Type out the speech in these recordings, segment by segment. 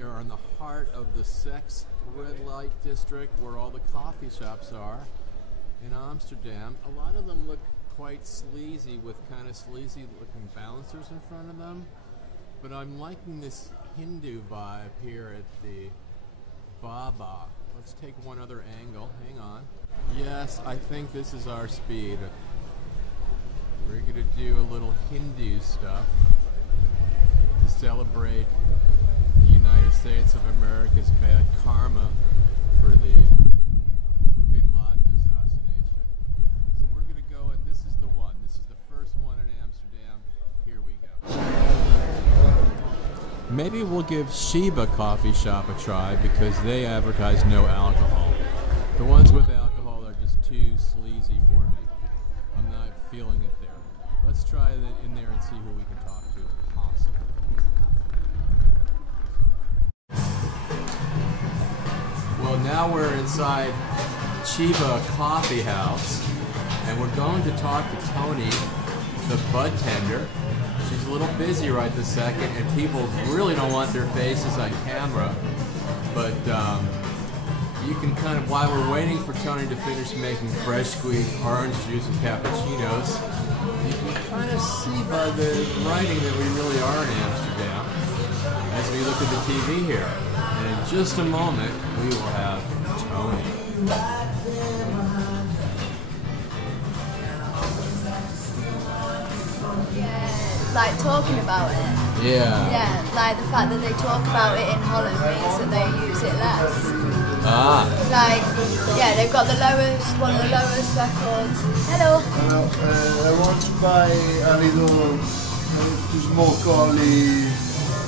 We are in the heart of the sex red light district where all the coffee shops are in Amsterdam. A lot of them look quite sleazy with kind of sleazy looking balancers in front of them. But I'm liking this Hindu vibe here at the Baba. Let's take one other angle. Hang on. Yes, I think this is our speed. We're going to do a little Hindu stuff to celebrate the United States of America's bad karma for the Bin Laden assassination. So we're going to go, and this is the one. This is the first one in Amsterdam. Here we go. Maybe we'll give Sheba Coffee Shop a try because they advertise no alcohol. The ones with alcohol are just too sleazy for me. I'm not feeling it there. Let's try it in there and see who we can talk to if possible. Well, now we're inside Chiba Coffee House, and we're going to talk to Tony, the bud tender. She's a little busy right this second, and people really don't want their faces on camera, but you can kind of, while we're waiting for Tony to finish making fresh squeezed orange juice and cappuccinos, you can kind of see by the writing that we really are in Amsterdam as we look at the TV here. And in just a moment, we will have Tony. Like talking about it. Yeah. Yeah, like the fact that they talk about it in Holland means that they use it less. Ah. Like, yeah, they've got one of the lowest records. Hello. I want to buy a little to smoke only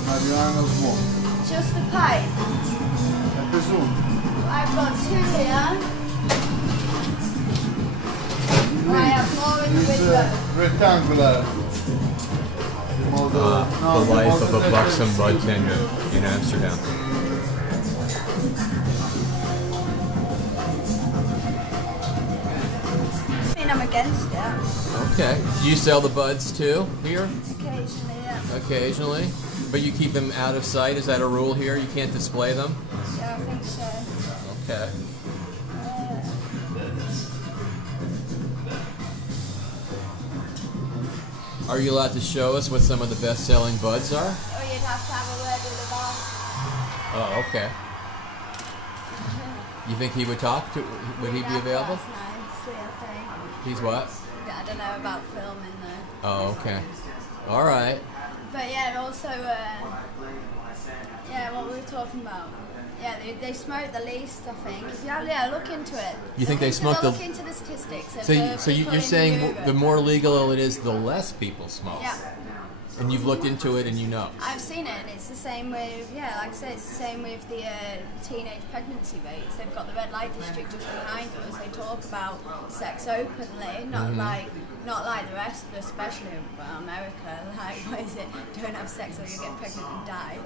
marijuana smoke. Just a pipe. I presume. I've got two here. I have more in the window. Rectangular. The life of a buxom bud tender in Amsterdam. I mean, I'm against it. Okay. Do you sell the buds too here? Occasionally, yeah. Occasionally? But you keep them out of sight? Is that a rule here? You can't display them? Yeah, I think so. Okay. Are you allowed to show us what some of the best-selling buds are? Oh, you'd have to have a word with the boss. Oh, okay. You think he would talk to? Would he be available? That's nice, I think. He's what? I don't know about filming though. Oh, okay. All right. But yeah, also, yeah, what we were talking about. Yeah, they smoke the least, I think. Yeah, look into it. You think they smoke the? Look into the statistics. So you're saying the more legal it is, the less people smoke. Yeah. And you've looked into it and you know. I've seen it, and it's the same with, yeah, like I say, it's the same with the teenage pregnancy rates. They've got the red light district just behind us. They talk about sex openly, not like the rest of us, especially America. Like, what is it? Don't have sex or you get pregnant and die.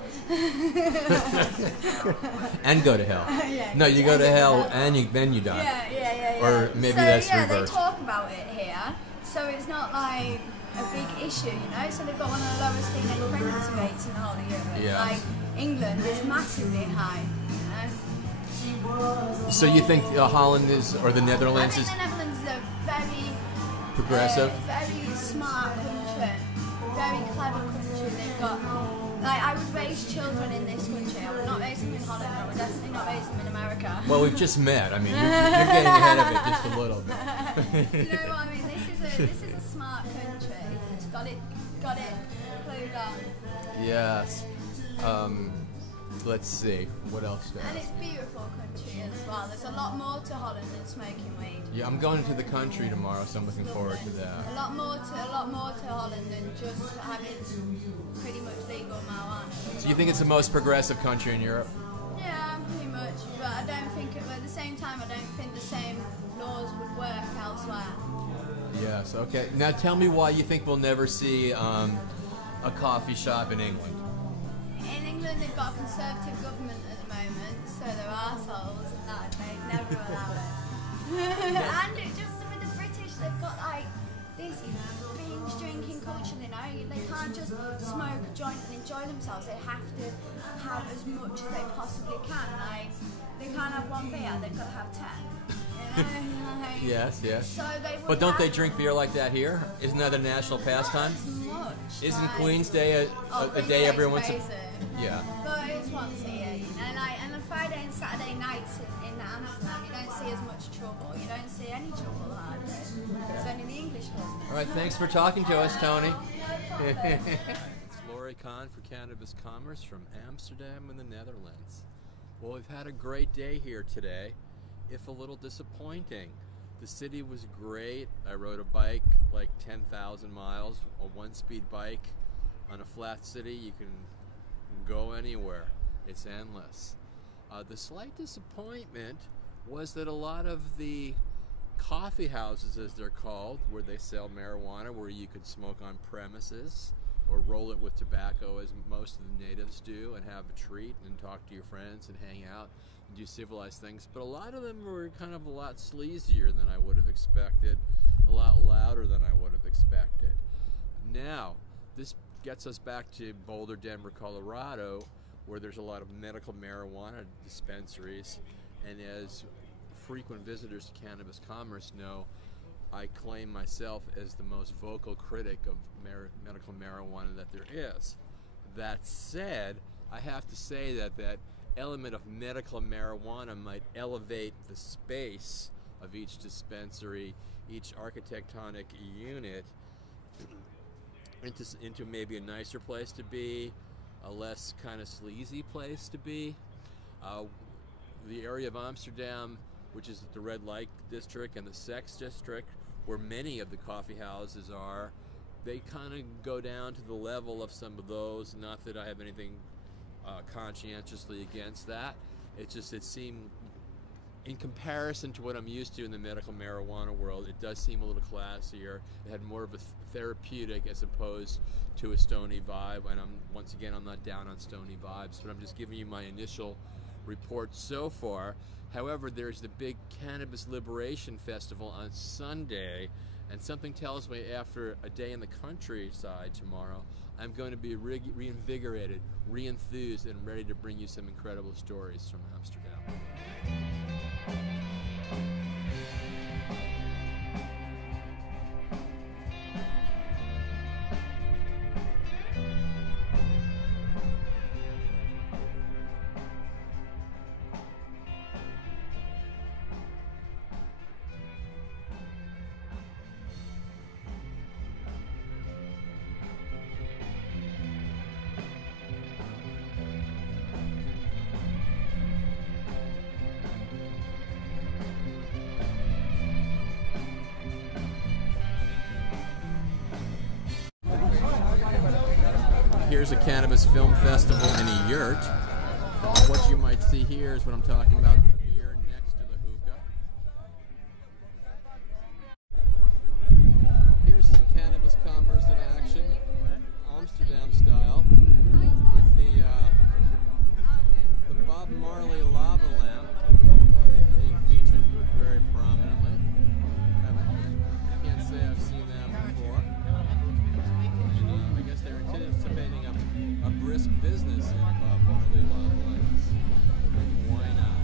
And go to hell. Yeah, no, you go to hell and then you die. Yeah. Or maybe that's reversed. They talk about it here, so it's not like a big issue, you know. So they've got one of the lowest teenage pregnancy rates in the whole of Europe. Yeah. Like England is massively high, you know. So you think Holland is, or the Netherlands I think is the Netherlands is a very progressive? very smart country, very clever country. They've got, like, I would raise children in this country. I would not raise them in Holland. I would definitely not raise them in America. Well, we've just met. I mean, you're getting ahead of it just a little bit. You know what I mean? This is a smart country. It's got it clued on. Yes. Let's see. What else does? And it's a beautiful country as well. There's a lot more to Holland than smoking weed. Yeah, I'm going to the country tomorrow, so I'm looking forward to that. A lot more to Holland than just having pretty much legal marijuana. So you think it's the most progressive country in Europe? Yeah, pretty much. But I don't think, at the same time, I don't think the same laws would work elsewhere. Yes, okay. Now tell me why you think we'll never see a coffee shop in England. In England, they've got a conservative government at the moment, so they're arseholes, and that they'd never allow it. And just with the British, they've got like this binge drinking culture. portion, you know. They can't just smoke a joint and enjoy themselves. They have to have as much as they possibly can. Like, they can't have one beer, they've got to have 10. You know? Like, Yes, yes. So they But don't they drink beer like that here? Isn't that a national pastime? Much, Isn't like, Queen's Day a day everyone's... Yeah. But it's once a year, you know, like, and on Friday and Saturday nights in Amsterdam, you don't see as much trouble. You don't see any trouble hardly. It's only the English business. All right, thanks for talking to us, Tony. No problem. It's Laurie Kahn for Cannabis Commerce from Amsterdam in the Netherlands. Well, we've had a great day here today, if a little disappointing. The city was great. I rode a bike like 10,000 miles, a one-speed bike on a flat city. You can go anywhere. It's endless. The slight disappointment was that a lot of the coffee houses, as they're called, where they sell marijuana, where you could smoke on premises or roll it with tobacco, as most of the natives do, and have a treat and talk to your friends and hang out and do civilized things. But a lot of them were kind of a lot sleazier than I would have expected, a lot louder than I would have expected. Now, this gets us back to Boulder, Denver, Colorado, where there's a lot of medical marijuana dispensaries, and as frequent visitors to Cannabis Commerce know, I claim myself as the most vocal critic of medical marijuana that there is. That said, I have to say that that element of medical marijuana might elevate the space of each dispensary, each architectonic unit, into maybe a nicer place to be, a less kind of sleazy place to be. The area of Amsterdam, which is the red light district and the sex district, where many of the coffee houses are, they kind of go down to the level of some of those. Not that I have anything conscientiously against that. It seemed, in comparison to what I'm used to in the medical marijuana world, it does seem a little classier. It had more of a therapeutic as opposed to a stony vibe. And once again, I'm not down on stony vibes, but I'm just giving you my initial report so far. However, there's the big Cannabis Liberation Festival on Sunday, and something tells me after a day in the countryside tomorrow, I'm going to be reinvigorated, re-enthused, and ready to bring you some incredible stories from Amsterdam. Here's a cannabis film festival in a yurt. What you might see here is what I'm talking about, the beer next to the hookah. Here's some cannabis commerce in action, Amsterdam style, with the Bob Marley lava lamp being featured very prominently. I can't say I've seen that before. I guess they're anticipating a brisk business in Bob Marley lava lamps. And why not?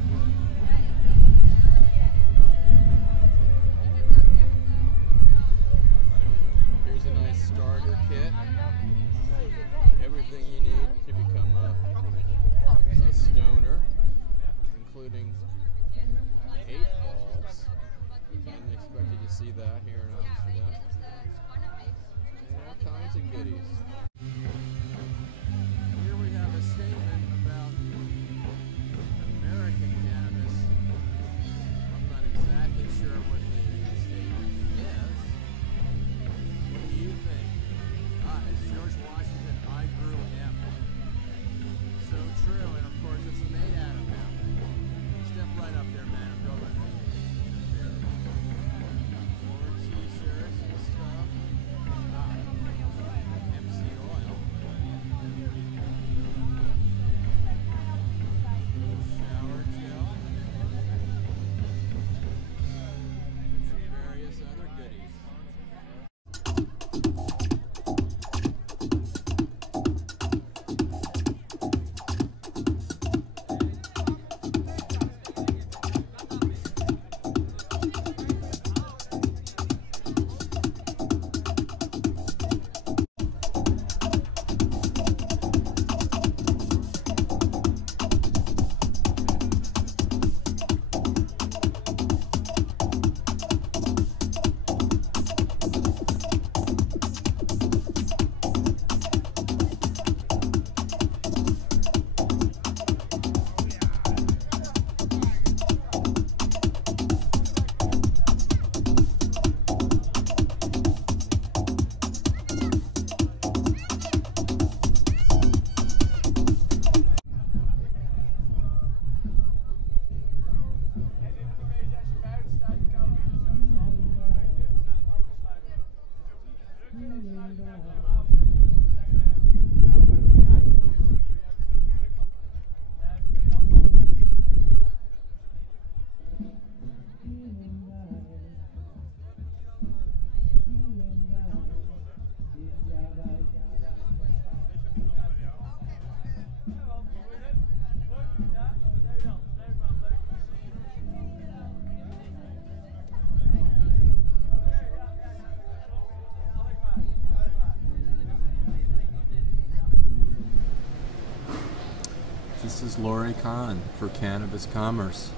This is Laurie Kahn for Cannabis Commerce,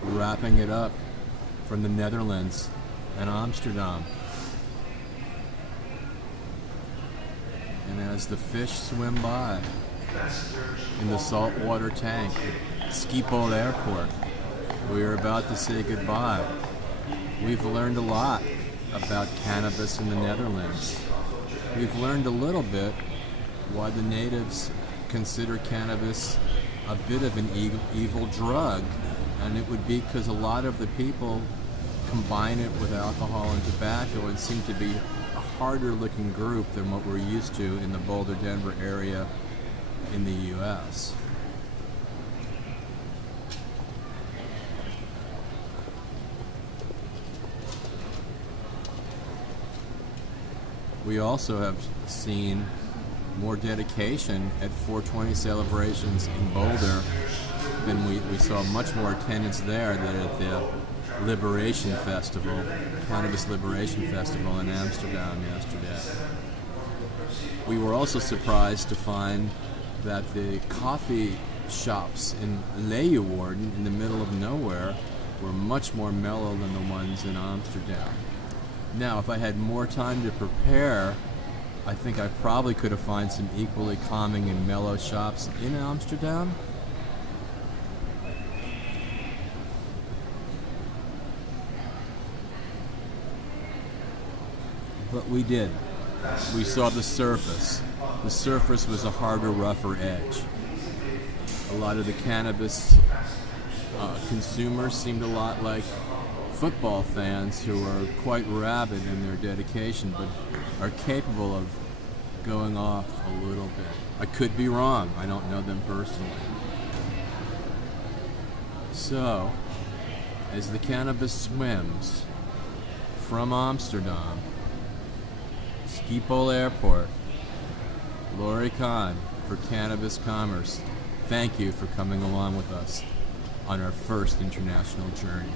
wrapping it up from the Netherlands and Amsterdam. And as the fish swim by in the saltwater tank at Schiphol Airport, we are about to say goodbye. We've learned a lot about cannabis in the Netherlands. We've learned a little bit why the natives consider cannabis a bit of an evil drug, and it would be because a lot of the people combine it with alcohol and tobacco and seem to be a harder looking group than what we're used to in the Boulder, Denver area in the US. We also have seen more dedication at 420 celebrations in Boulder than we saw much more attendance there than at the Liberation Festival, Cannabis Liberation Festival in Amsterdam yesterday. We were also surprised to find that the coffee shops in Leeuwarden, in the middle of nowhere, were much more mellow than the ones in Amsterdam. Now, if I had more time to prepare, I think I probably could have found some equally calming and mellow shops in Amsterdam. But we did. We saw the surface. The surface was a harder, rougher edge. A lot of the cannabis consumers seemed a lot like football fans who are quite rabid in their dedication, but are capable of going off a little bit. I could be wrong. I don't know them personally. So, as the cannabis swims from Amsterdam, Schiphol Airport, Laurie Kahn for Cannabis Commerce, thank you for coming along with us on our first international journey.